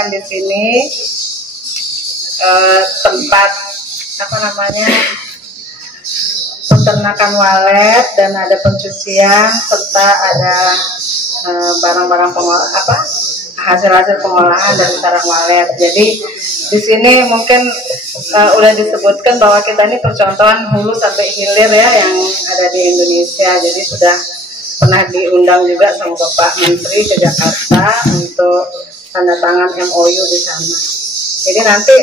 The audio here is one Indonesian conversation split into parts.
misalkan di sini tempat peternakan walet dan ada pencucian serta ada barang-barang hasil-hasil pengolahan dari sarang walet. Jadi di sini mungkin udah disebutkan bahwa kita ini percontohan hulu sampai hilir ya yang ada di Indonesia. Jadi sudah pernah diundang juga sama Bapak Menteri ke Jakarta untuk tanda tangan MOU di sana. Jadi nanti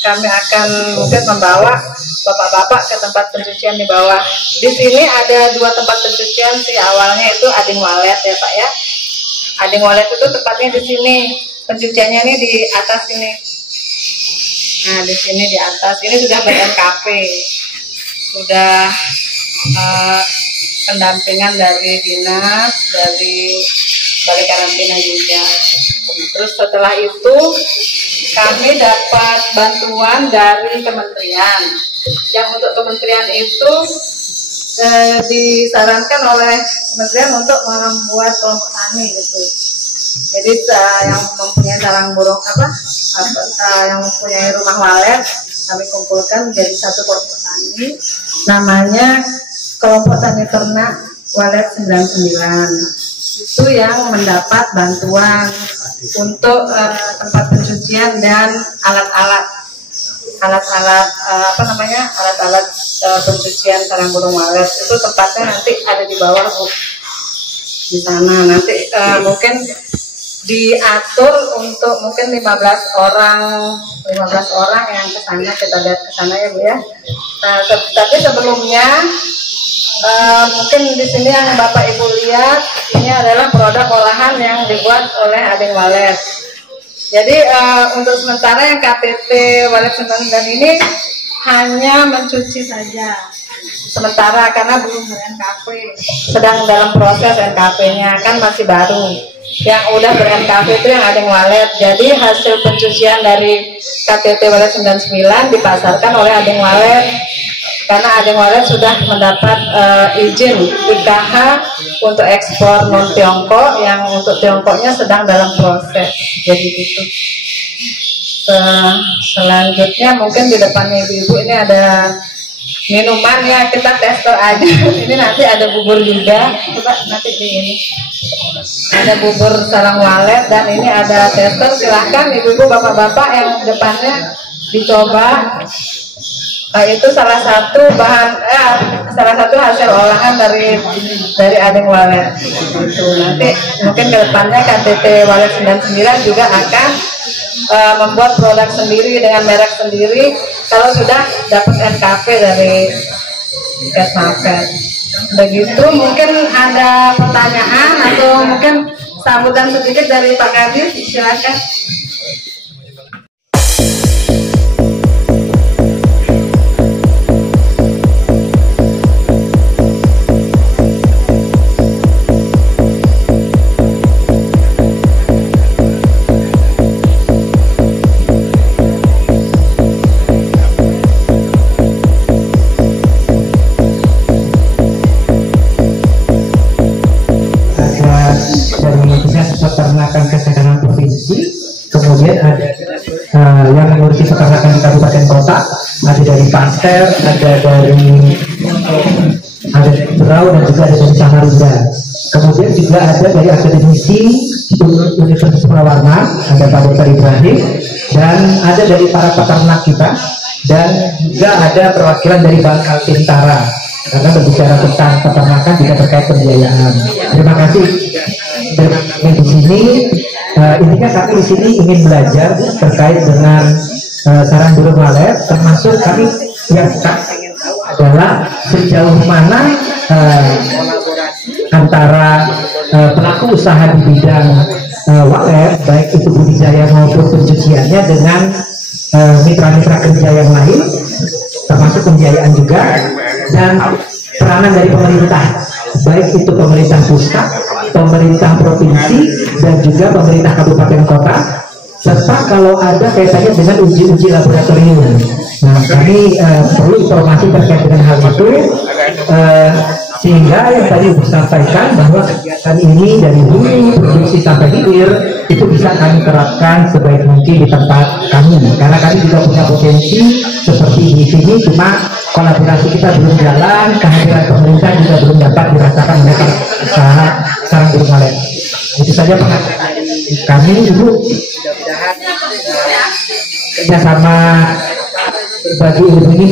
kami akan mungkin membawa bapak-bapak ke tempat pencucian di bawah. Di sini ada 2 tempat pencucian sih, awalnya itu Ading Walet ya Pak ya. Ading Walet itu tepatnya di sini, pencuciannya ini di atas ini. Nah di sini di atas ini sudah BNKP, sudah pendampingan dari dinas, dari balai karantina juga. Terus setelah itu kami dapat bantuan dari kementerian. Yang untuk kementerian itu disarankan oleh kementerian untuk membuat kelompok tani gitu. Jadi yang mempunyai sarang burung yang mempunyai rumah walet kami kumpulkan menjadi satu kelompok tani. Namanya Kelompok Tani Ternak Walet 99. Itu yang mendapat bantuan untuk tempat pencucian dan alat-alat pencucian sarang burung walet. Itu tepatnya nanti ada di bawah Bu, di sana. Nanti mungkin diatur untuk mungkin 15 orang yang kesana, kita lihat kesana ya Bu ya. Nah tapi sebelumnya mungkin di sini yang Bapak Ibu lihat ini adalah produk olahan yang dibuat oleh Ading Walet. Jadi untuk sementara yang KTT Walet 99 ini hanya mencuci saja sementara karena belum ber-NKP, sedang dalam proses NKP-nya, kan masih baru. Yang udah ber-NKP itu yang Ading Walet. Jadi hasil pencucian dari KTT Walet 99 dipasarkan oleh Ading Walet. Karena Ading Walet sudah mendapat izin IKH untuk ekspor non Tiongkok, yang untuk Tiongkoknya sedang dalam proses. Jadi gitu. Selanjutnya mungkin di depannya ibu-ibu ini ada minuman ya, kita tester aja. Ini nanti ada bubur juga, coba nanti di ini ada bubur sarang walet dan ini ada tester. Silahkan ibu-ibu bapak-bapak yang depannya dicoba. Itu salah satu hasil olahan dari Ading Walet. Itu nanti mungkin kedepannya KTT Walet 99 juga akan membuat produk sendiri dengan merek sendiri kalau sudah dapat NKP dari Kesnaker. Begitu, mungkin ada pertanyaan atau mungkin sambutan sedikit dari Pak Kadis, silakan. Peternakan Kesehatan Provinsi, kemudian ada yang mengurusi peternakan di kabupaten kota, ada dari Pasteur, ada dari Berau dan juga ada dari Samarinda. Kemudian juga ada dari akademisi Universitas Purwawarna, ada Pak Dr. Ibrahim, dan ada dari para peternak kita, dan juga ada perwakilan dari Bank Kaltintara karena berbicara tentang peternakan juga terkait pembiayaan. Terima kasih. Dan di sini intinya kami di sini ingin belajar terkait dengan sarang burung walet, termasuk kami yang adalah sejauh mana antara pelaku usaha di bidang walet, baik itu budidaya maupun pencuciannya, dengan mitra-mitra kerja yang lain, termasuk pembiayaan juga, dan peranan dari pemerintah, baik itu pemerintah pusat, pemerintah provinsi, dan juga pemerintah kabupaten kota, serta kalau ada kaitannya dengan uji-uji laboratorium. Nah, Nah, kami perlu informasi terkait dengan hal itu, sehingga yang tadi disampaikan bahwa kegiatan ini dari hulu produksi sampai hilir itu bisa kami terapkan sebaik mungkin di tempat kami, karena kami juga punya potensi seperti di sini, cuma kolaborasi kita belum jalan, kehadiran pemerintah juga belum dapat dirasakan oleh usaha sarang burung walet. Itu saja pengajaran kami, Ibu. Mudah-mudahan kerjasama berbagi ilmu ini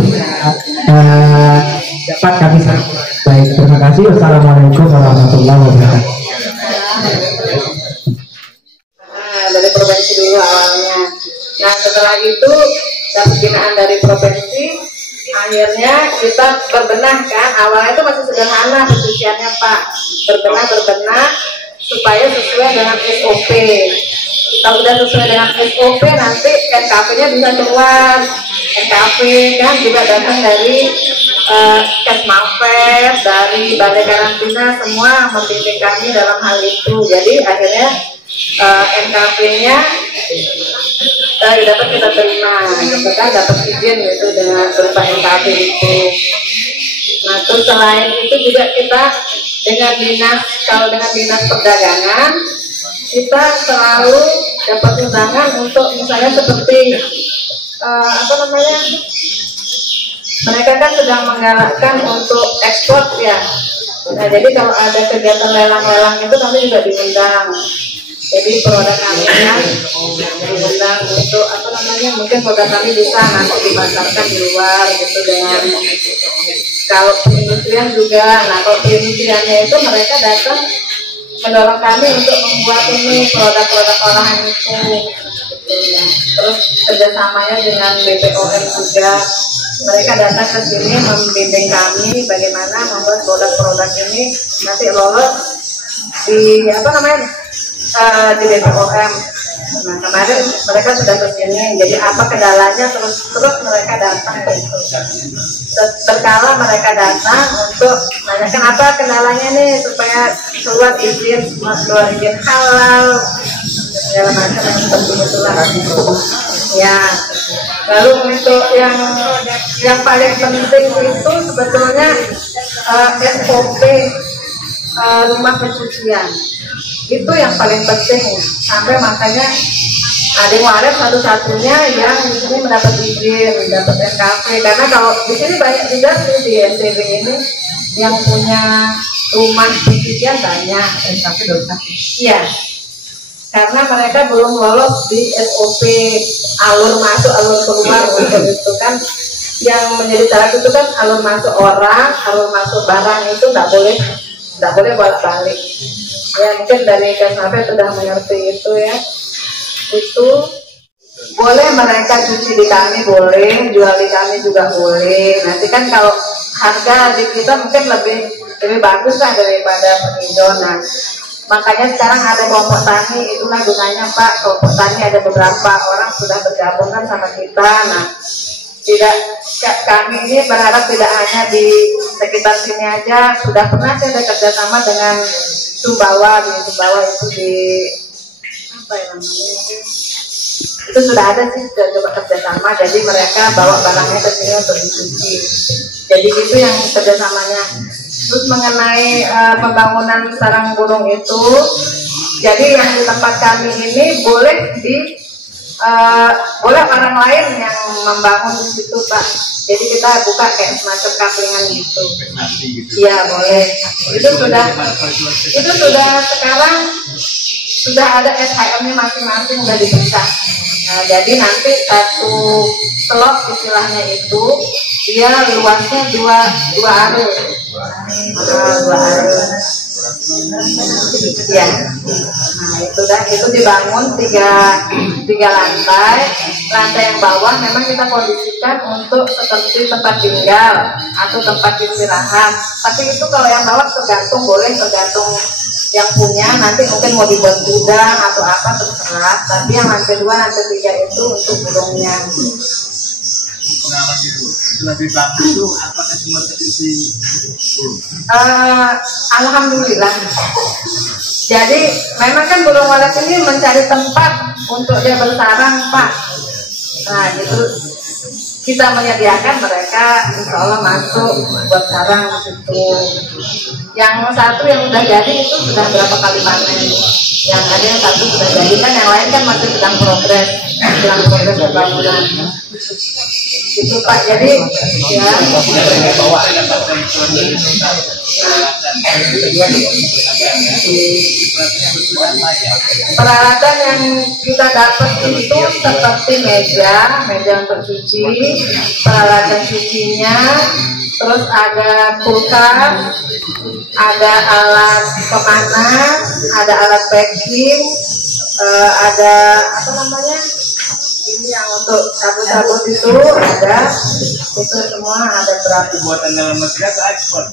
dapat kami sampaikan. Baik, terima kasih. Wassalamualaikum warahmatullahi wabarakatuh. Dari provinsi dulu awalnya. Nah, setelah itu dapat binaan dari provinsi, akhirnya kita berbenah kan. Awalnya itu masih sederhana pencuciannya Pak, berbenah supaya sesuai dengan SOP. Kalau sudah sesuai dengan SOP, nanti NKP-nya bisa keluar. NKP kan juga datang dari Kesmafet, dari Balai Karantina, semua membimbing kami dalam hal itu. Jadi akhirnya NKP-nya dapat kita terima, kita dapat izin gitu dengan berupa NKP itu. Nah, terus selain itu juga kita dengan dinas perdagangan, kita selalu dapat undangan untuk misalnya seperti mereka kan sedang menggalakkan untuk ekspor ya. Nah, jadi kalau ada kegiatan lelang-lelang itu kami juga diundang. Jadi produk kami kan diundang untuk mungkin produk kami bisa nanti dipasarkan di luar gitu dengan. Kalau perindustrian juga, nah kalau perindustriannya itu mereka datang mendorong kami untuk membuat ini produk-produk olahan itu. Terus kerjasamanya dengan BPOM juga, mereka datang ke sini membimbing kami bagaimana membuat produk-produk ini nanti lolos di di BPOM. Nah, kemarin mereka sudah ke sini, jadi apa kendalanya terus mereka datang ke itu. Terkala mereka datang untuk menanyakan apa kendalanya nih supaya keluar izin halal segala macam yang seperti itulah. Ya, lalu untuk yang paling penting itu sebetulnya SOP rumah pencucian itu yang paling penting, sampai makanya adik walet satu-satunya yang di sini mendapat izin, mendapat NKP, karena kalau di sini banyak juga sih di NTB ini yang punya rumah pencucian banyak NKP dosa. Iya, karena mereka belum lolos di SOP alur masuk alur keluar untuk itu kan yang menjadi syarat itu kan alur masuk orang, alur masuk barang itu nggak boleh bolak-balik. Ya, mungkin dari Kesmafet sudah mengerti itu ya. Itu boleh mereka cuci di kami, boleh jual di kami juga boleh. Nanti kan kalau harga di kita mungkin lebih bagus lah daripada penghijau. Nah, makanya sekarang ada kelompok tani, itulah gunanya Pak. Kelompok tani ada beberapa orang sudah bergabung kan sama kita. Nah, kami ini berharap tidak hanya di sekitar sini aja. Sudah pernah saya ada kerjasama dengan Sumbawa, di Sumbawa itu di itu sudah ada sih, sudah coba kerjasama. Jadi mereka bawa barangnya ke sini untuk dicuci. Jadi itu yang kerjasamanya. Terus mengenai pembangunan sarang burung itu, jadi yang di tempat kami ini boleh orang lain yang membangun di situ Pak. Jadi kita buka kayak semacam kaplingan gitu. Iya boleh. Itu sudah sekarang sudah ada SHM-nya masing-masing udah dipisah. Nah, jadi nanti satu slot istilahnya itu dia luasnya dua are. Ya. Nah, itu dibangun tiga lantai. Lantai yang bawah memang kita kondisikan untuk seperti tempat tinggal atau tempat istirahat. Tapi itu kalau yang bawah tergantung yang punya, nanti mungkin mau dibuat gudang atau apa terserah. Tapi yang lantai 2, lantai 3 itu untuk burungnya. Pengalaman itu lebih bagus itu apakah semua terisi? Alhamdulillah. Jadi memang kan burung walet ini mencari tempat untuk dia bersarang Pak. Nah itu kita menyediakan mereka insya Allah masuk buat sarang itu. Yang satu yang udah jadi itu sudah berapa kali panen. Yang ada yang satu sudah jadi kan, yang lain kan masih sedang progres pembangunan. Itu Pak, jadi ya. Peralatan yang kita dapat itu seperti meja untuk cuci, peralatan cucinya, terus ada kulkas, ada alat pemanas, ada alat packing, ada apa namanya? Ini yang untuk sabut-sabut itu ada, itu semua ada berapa? Buatan dalam negeri atau ekspor?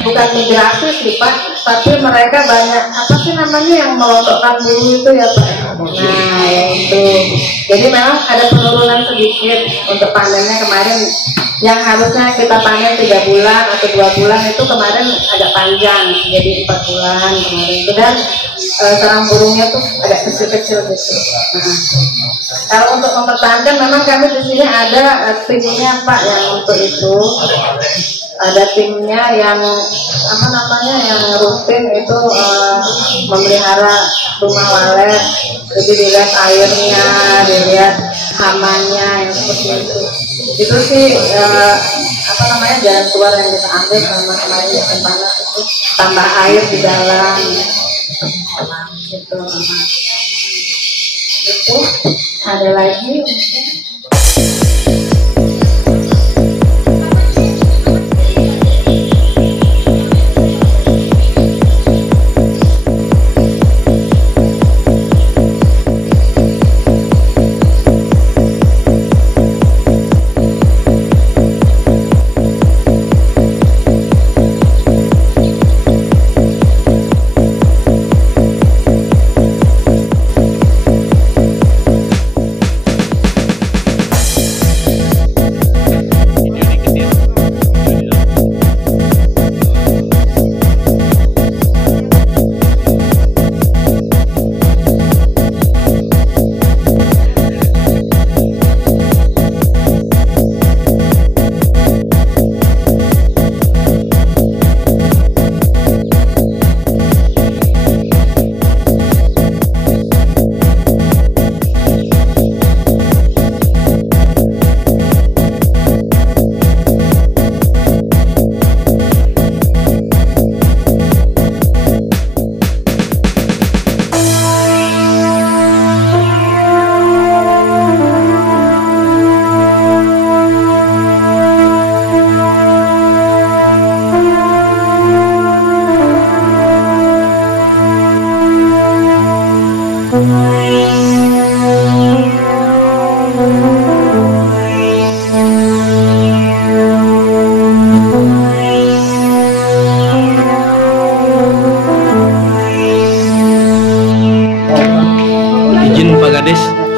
Bukan migrasi sih Pak, tapi mereka banyak apa sih namanya yang melontokkan bulu itu ya Pak. Nah itu, jadi memang ada penurunan sedikit untuk panennya kemarin. Yang harusnya kita panen 3 bulan atau 2 bulan itu kemarin agak panjang, jadi 4 bulan kemarin itu, dan sarang burungnya tuh agak kecil-kecil gitu. Nah, kalau untuk mempertahankan memang kami di sini ada timnya Pak yang untuk itu. Ada timnya yang apa namanya yang rutin itu memelihara rumah walet, jadi dilihat airnya, dilihat hamanya yang seperti itu. Itu sih apa namanya jalan keluar yang kita ambil sama kemarin musim panas itu, tambah air di dalam gitu. Itu ada lagi mungkin.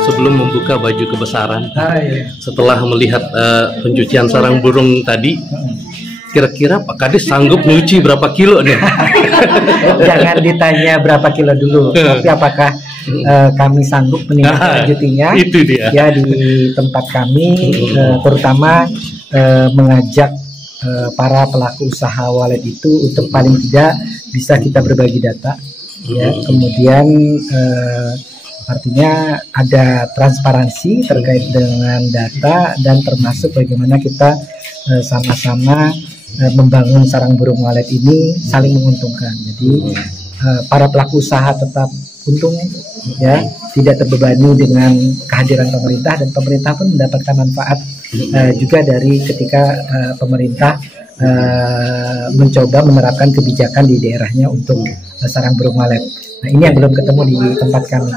Sebelum membuka baju kebesaran, setelah melihat pencucian sarang burung tadi, kira-kira Pak Kades sanggup nyuci berapa kilo nih? Jangan ditanya berapa kilo dulu, tapi apakah kami sanggup menindaklanjutinya? Itu dia. Ya, di tempat kami terutama mengajak para pelaku usaha walet itu untuk paling tidak bisa kita berbagi data, ya. Kemudian artinya ada transparansi terkait dengan data dan termasuk bagaimana kita sama-sama membangun sarang burung walet ini saling menguntungkan. Jadi para pelaku usaha tetap untung, ya, tidak terbebani dengan kehadiran pemerintah, dan pemerintah pun mendapatkan manfaat juga dari ketika pemerintah mencoba menerapkan kebijakan di daerahnya untuk sarang burung walet. Nah, ini yang belum ketemu di tempat kami.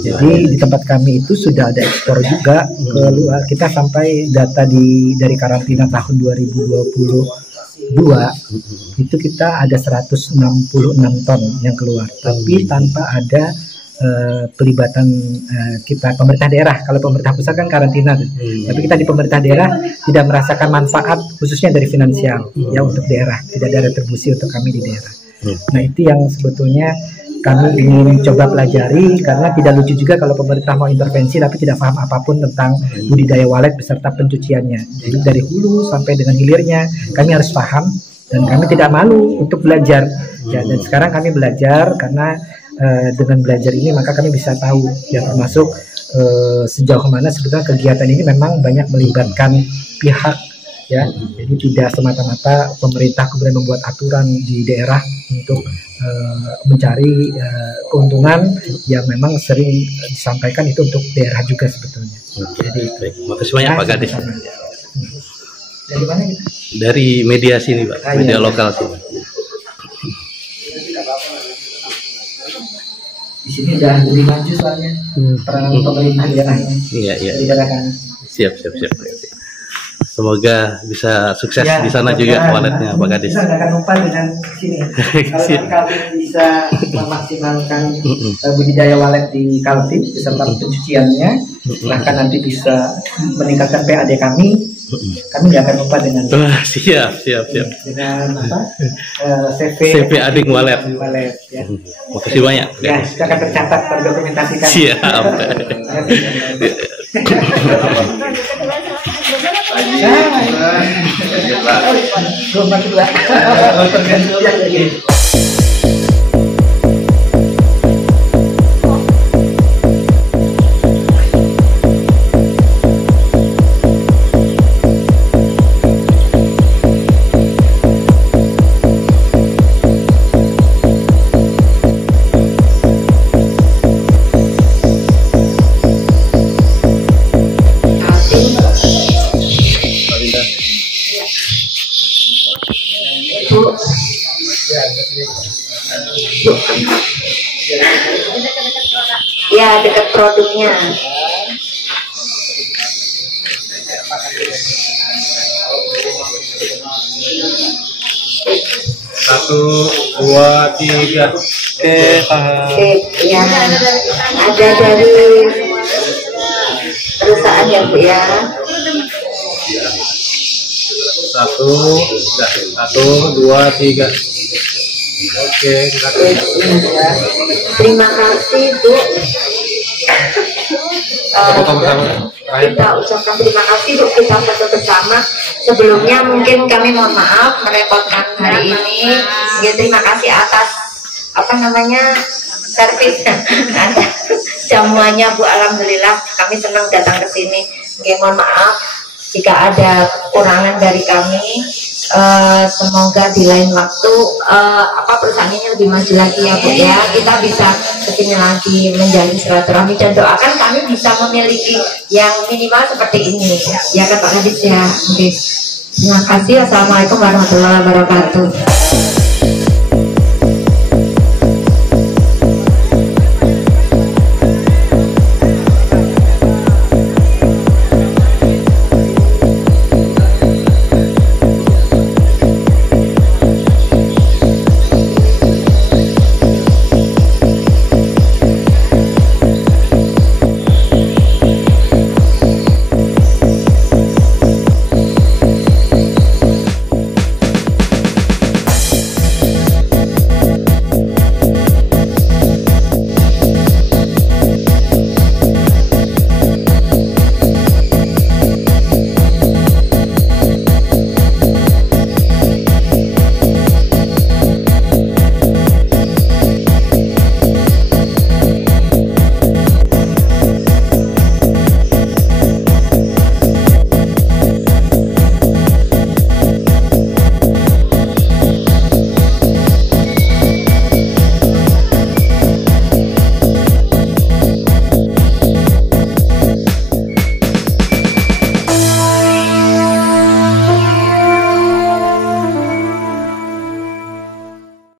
Jadi di tempat kami itu sudah ada ekspor juga ke luar. Kita sampai data dari karantina tahun 2020 itu kita ada 166 ton yang keluar, tapi tanpa ada pelibatan kita pemerintah daerah. Kalau pemerintah pusat kan karantina, tapi kita di pemerintah daerah tidak merasakan manfaat khususnya dari finansial ya untuk daerah, tidak ada retribusi untuk kami di daerah. Nah itu yang sebetulnya kami ingin coba pelajari, karena tidak lucu juga kalau pemerintah mau intervensi tapi tidak paham apapun tentang budidaya walet beserta pencuciannya. Jadi dari hulu sampai dengan hilirnya kami harus paham, dan kami tidak malu untuk belajar ya. Dan sekarang kami belajar karena dengan belajar ini maka kami bisa tahu ya, termasuk sejauh mana sebetulnya kegiatan ini memang banyak melibatkan pihak ya. Jadi tidak semata-mata pemerintah kemudian membuat aturan di daerah untuk mencari keuntungan yang memang sering disampaikan itu untuk daerah juga sebetulnya. Jadi baik, makasih banyak Pak Kadis. Dari mana kita? Dari media sini Pak, media lokal sini. Di sini udah lebih maju soalnya peranan pemerintah daerahnya. Iya. Di daerah kan. Siap. Semoga bisa sukses di sana juga waletnya Pak Kadis. Kita nggak akan lupa dengan sini. Kalau kami bisa memaksimalkan budidaya walet di Kaltim beserta pencuciannya, bahkan nanti bisa meningkatkan PAD kami nggak akan lupa dengan siap. dengan apa CV Ading walet. Ya. Makasih banyak. Ya, kita akan tercatat, terdokumentasikan. Siap. Ya, dekat produknya. Satu, dua, tiga. Ya, ada dari perusahaan ya Bu ya. Satu, dua, tiga. Oke, Terima kasih Bu. Kita ucapkan terima kasih Bu, kita foto bersama. Sebelumnya mungkin kami mohon maaf merepotkan hari ini. Ya, terima kasih atas servis jamuannya Bu. Alhamdulillah kami senang datang ke sini. Mohon maaf jika ada kekurangan dari kami. Semoga di lain waktu perusahaan ini lebih maju lagi ya Bu ya. Kita bisa kesini lagi menjalin silaturahmi, dan doakan kami bisa memiliki yang minimal seperti ini ya kan Pak Kadis ya. Terima kasih. Assalamualaikum warahmatullahi wabarakatuh.